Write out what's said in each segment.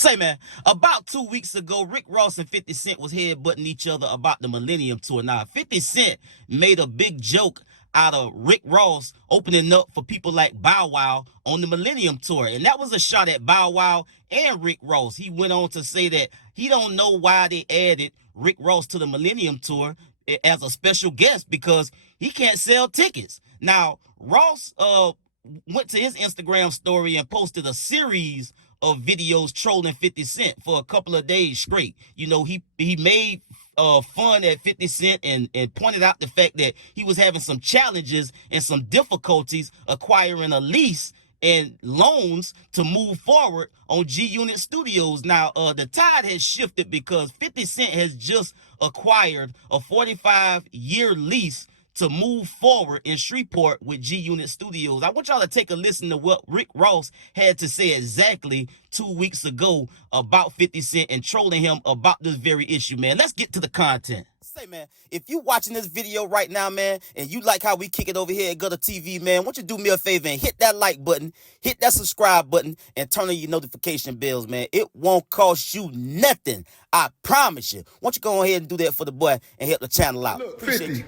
Say, man, about 2 weeks ago, Rick Ross and 50 Cent was headbutting each other about the Millennium Tour. Now, 50 Cent made a big joke out of Rick Ross opening up for people like Bow Wow on the Millennium Tour. And that was a shot at Bow Wow and Rick Ross. He went on to say that he don't know why they added Rick Ross to the Millennium Tour as a special guest because he can't sell tickets. Now, Ross went to his Instagram story and posted a series of videos trolling 50 Cent for a couple of days straight. You know, he made fun at 50 Cent and pointed out the fact that he was having some challenges and some difficulties acquiring a lease and loans to move forward on G Unit Studios. Now, the tide has shifted because 50 Cent has just acquired a 45-year lease to move forward in Shreveport with G Unit Studios. I want y'all to take a listen to what Rick Ross had to say exactly 2 weeks ago about 50 Cent and trolling him about this very issue, man. Let's get to the content. Say, man, if you watching this video right now, man, and you like how we kick it over here at GuddaTV, man, won't you do me a favor and hit that like button, hit that subscribe button, and turn on your notification bells, man. It won't cost you nothing. I promise you. Won't you go ahead and do that for the boy and help the channel out? Look, 50.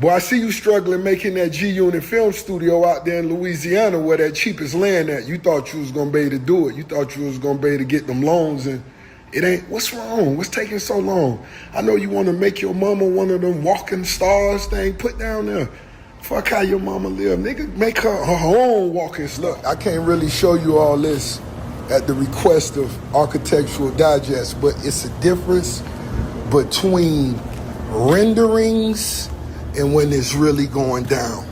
Boy, I see you struggling making that G-Unit film studio out there in Louisiana where that cheapest land at. You thought you was going to be able to do it. You thought you was going to be able to get them loans, and it ain't. What's wrong? What's taking so long? I know you want to make your mama one of them walking stars thing. Put down there. Fuck how your mama live. Nigga, make her own walking star. Look, I can't really show you all this at the request of Architectural Digest, but it's a difference between renderings and when it's really going down.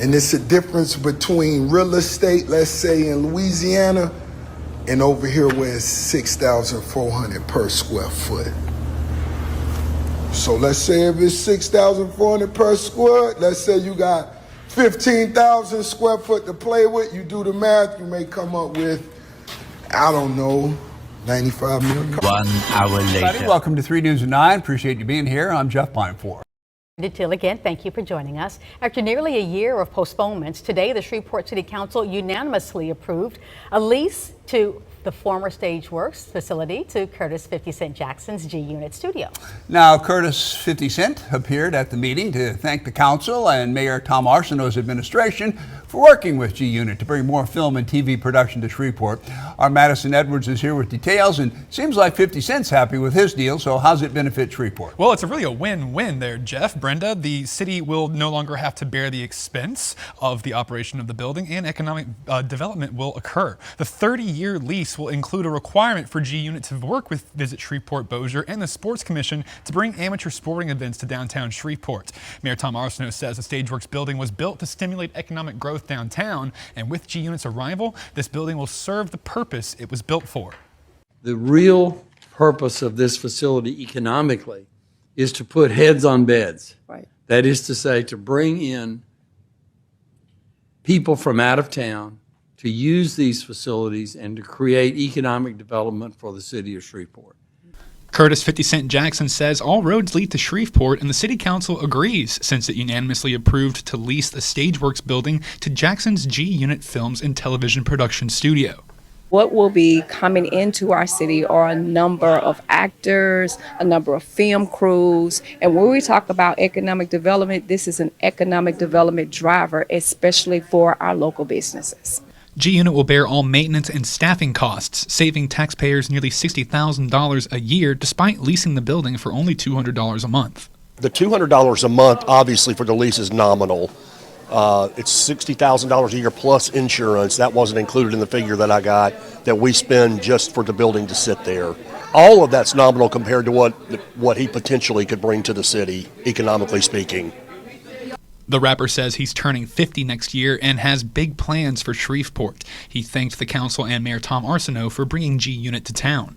And it's a difference between real estate, let's say in Louisiana, and over here where it's $6,400 per square foot. So let's say if it's $6,400 per square, let's say you got 15,000 square foot to play with, you do the math, you may come up with, I don't know, 95 million. 1 hour later. Welcome to 3 News at 9. Appreciate you being here. I'm Jeff Binefor. Till again, thank you for joining us. After nearly a year of postponements, today the Shreveport City Council unanimously approved a lease to the former Stageworks facility to Curtis 50 Cent Jackson's G Unit studio. Now, Curtis 50 Cent appeared at the meeting to thank the council and Mayor Tom Arsenault's administration for working with G Unit to bring more film and TV production to Shreveport. Our Madison Edwards is here with details, and seems like 50 Cent's happy with his deal, so how's it benefit Shreveport? Well, it's really a win-win there, Jeff. Brenda, the city will no longer have to bear the expense of the operation of the building, and economic development will occur. The 30-year lease will include a requirement for G Unit to work with Visit Shreveport Bossier and the Sports Commission to bring amateur sporting events to downtown Shreveport. Mayor Tom Arsenault says the Stageworks building was built to stimulate economic growth downtown, and with G Unit's arrival, this building will serve the purpose it was built for. The real purpose of this facility economically is to put heads on beds. Right. That is to say, to bring in people from out of town to use these facilities and to create economic development for the city of Shreveport. Curtis 50 Cent Jackson says all roads lead to Shreveport, and the city council agrees since it unanimously approved to lease the Stageworks building to Jackson's G Unit Films and Television Production Studio. What will be coming into our city are a number of actors, a number of film crews. And when we talk about economic development, this is an economic development driver, especially for our local businesses. G Unit will bear all maintenance and staffing costs, saving taxpayers nearly $60,000 a year despite leasing the building for only $200 a month. The $200 a month, obviously, for the lease is nominal. It's $60,000 a year plus insurance. That wasn't included in the figure that I got that we spend just for the building to sit there. All of that's nominal compared to what he potentially could bring to the city, economically speaking. The rapper says he's turning 50 next year and has big plans for Shreveport. He thanked the council and Mayor Tom Arsenault for bringing G Unit to town.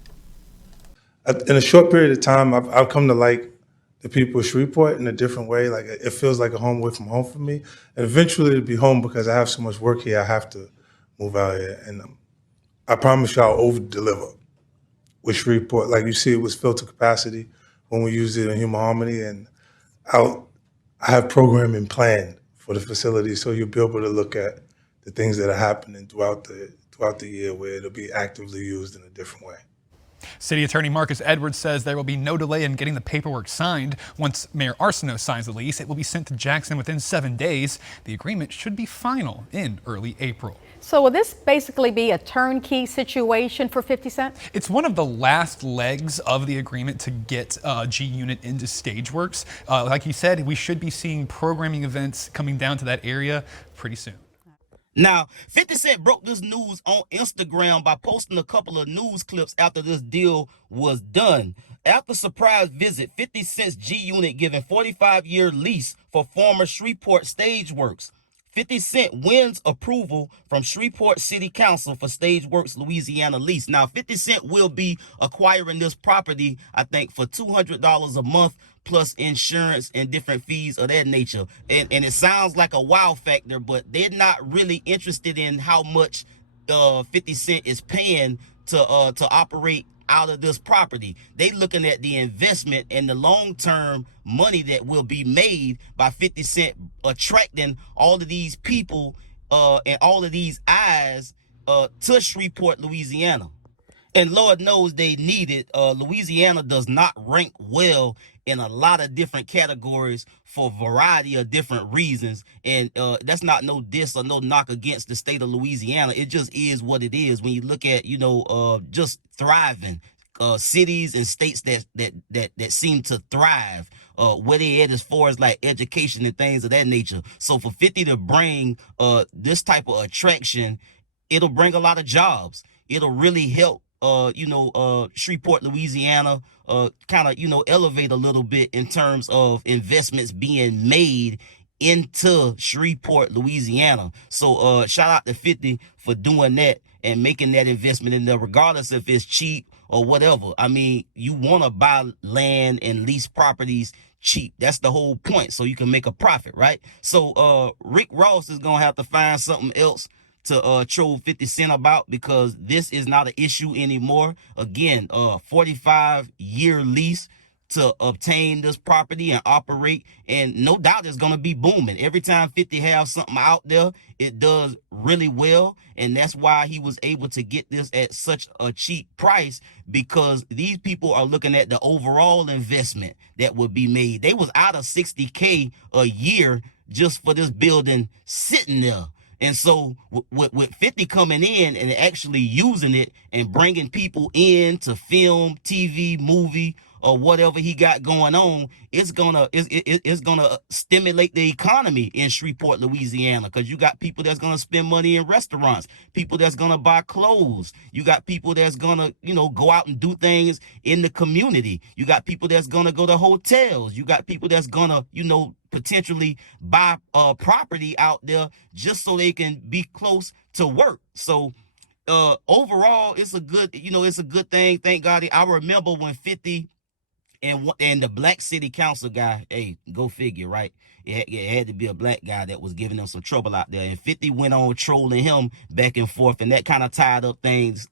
In a short period of time, I've come to like the people of Shreveport in a different way. Like, it feels like a home away from home for me. And eventually it'll be home because I have so much work here, I have to move out here. And I promise you I'll over-deliver with Shreveport. Like you see, it was filled to capacity when we used it in Human Harmony. And I have programming planned for the facility, so you'll be able to look at the things that are happening throughout throughout the year where it'll be actively used in a different way. City Attorney Marcus Edwards says there will be no delay in getting the paperwork signed. Once Mayor Arsenault signs the lease, it will be sent to Jackson within 7 days. The agreement should be final in early April. So will this basically be a turnkey situation for 50 Cent? It's one of the last legs of the agreement to get G Unit into Stageworks. Like you said, we should be seeing programming events coming down to that area pretty soon. Now, 50 Cent broke this news on Instagram by posting a couple of news clips after this deal was done. After surprise visit, 50 Cent's G Unit giving 45-year lease for former Shreveport Stageworks. 50 Cent wins approval from Shreveport City Council for Stageworks Louisiana lease. Now, 50 Cent will be acquiring this property, I think, for $200 a month, plus insurance and different fees of that nature. And it sounds like a wow factor, but they're not really interested in how much 50 Cent is paying to operate out of this property. They looking at the investment and the long-term money that will be made by 50 Cent attracting all of these people and all of these eyes to Shreveport, Louisiana. And Lord knows they need it. Louisiana does not rank well in a lot of different categories for a variety of different reasons. And that's not no diss or no knock against the state of Louisiana. It just is what it is. When you look at, just thriving cities and states that seem to thrive, where they at as far as like education and things of that nature. So for 50 to bring this type of attraction, it'll bring a lot of jobs. It'll really help Shreveport, Louisiana, kind of, elevate a little bit in terms of investments being made into Shreveport, Louisiana. So shout out to 50 for doing that and making that investment in there, regardless if it's cheap or whatever. I mean, you want to buy land and lease properties cheap. That's the whole point, so you can make a profit, right? So Rick Ross is going to have to find something else to troll 50 Cent about, because this is not an issue anymore. Again, 45-year lease to obtain this property and operate, and no doubt it's gonna be booming. Every time 50 has something out there, it does really well, and that's why he was able to get this at such a cheap price, because these people are looking at the overall investment that would be made. They was out of $60K a year just for this building sitting there. And so with 50 coming in and actually using it and bringing people in to film, TV, movie, or whatever he got going on, it's gonna stimulate the economy in Shreveport, Louisiana, because you got people that's gonna spend money in restaurants, people that's gonna buy clothes, you got people that's gonna go out and do things in the community, you got people that's gonna go to hotels, you got people that's gonna potentially buy property out there just so they can be close to work. So overall, it's a good thing. Thank God. I remember when 50 and the Black City Council guy, hey, go figure, right? It had to be a black guy that was giving them some trouble out there. And 50 went on trolling him back and forth, and that kind of tied up things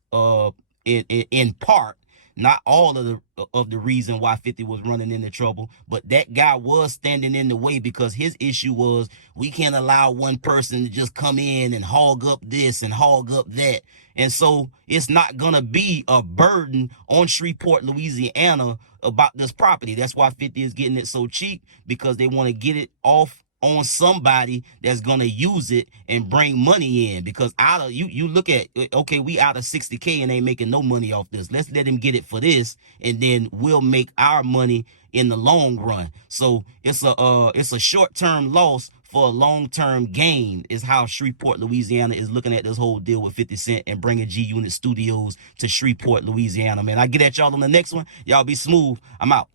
in part. Not all of the reason why 50 was running into trouble, but that guy was standing in the way, because his issue was, we can't allow one person to just come in and hog up this and hog up that. And so it's not going to be a burden on Shreveport, Louisiana about this property. That's why 50 is getting it so cheap, because they want to get it off on somebody that's going to use it and bring money in. Because out of you look at, okay, we out of 60K and ain't making no money off this. Let's let him get it for this, and then we'll make our money in the long run. So it's a short-term loss for a long-term gain, is how Shreveport, Louisiana is looking at this whole deal with 50 Cent and bringing G Unit Studios to Shreveport, Louisiana. Man, I get at y'all on the next one. Y'all be smooth. I'm out.